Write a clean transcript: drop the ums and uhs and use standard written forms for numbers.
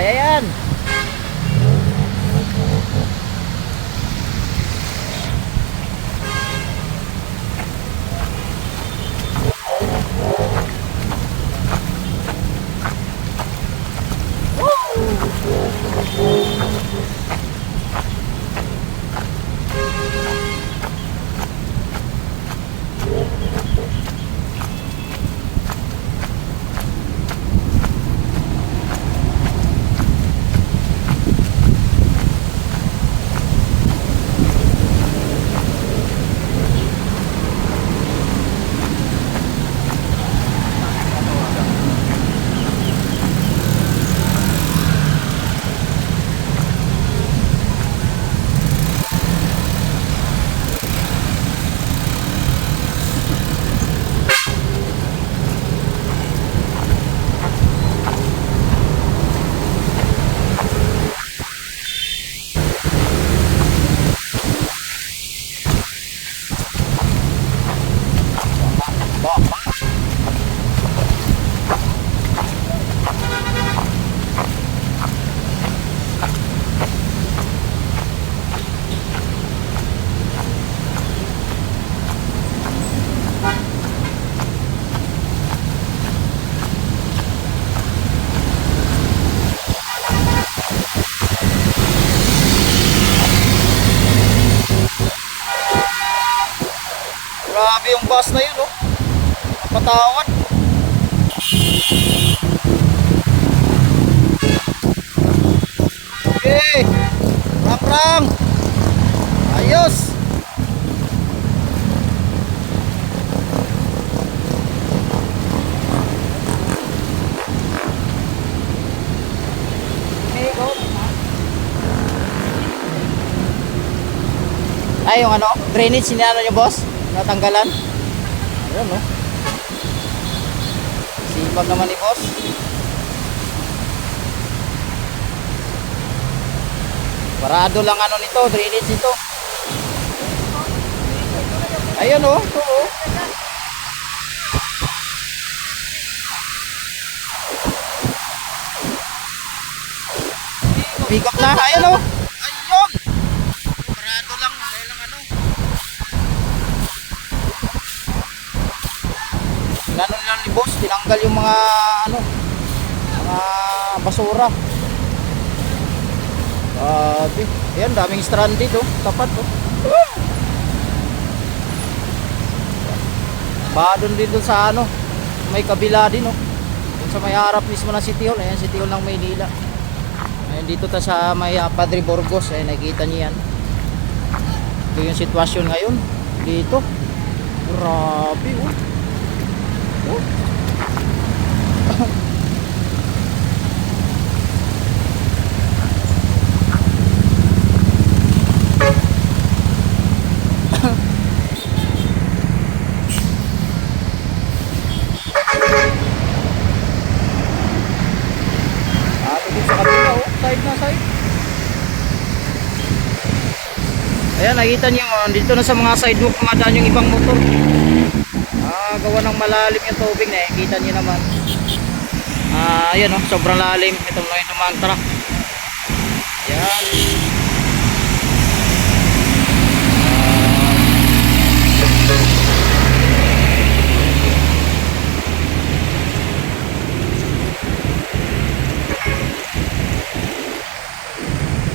Kaya yan. Grabe yung bus na yun, oh. Napatawad. Okay. Rang-rang. Ayos. Ay, yung ano, drainage sinano nyo, boss? Natanggalan. Ayan, no? Sipag naman ni boss. Parado lang ano nito, drainage nito. Ayan, no? Ito, oh. Pick up na, ayan, no? Ayun! Parado lang, dahil lang ano. Ganon lang ni boss, tinanggal yung mga ano, mga basura. Ayan, daming stranded, oh, tapat, oh. Doon din doon sa ano, may kabila din, oh. Doon sa may harap mismo ng City Hall, ayan, City Hall ng Maynila. Ayan, dito ta sa may Padre Burgos, ayan, nakikita niyo yan. Ito yung sitwasyon ngayon dito. Grabe, oh. Oh. Sa kabila, oh, side na side. Ayan, nakita niyo, dito na sa mga sidewalk kumadaan yung ibang motor. Gawa ng malalim yung tubig na, nakikita niyo naman. Ayan, oh, sobrang lalim. Ito mga truck. Ayan.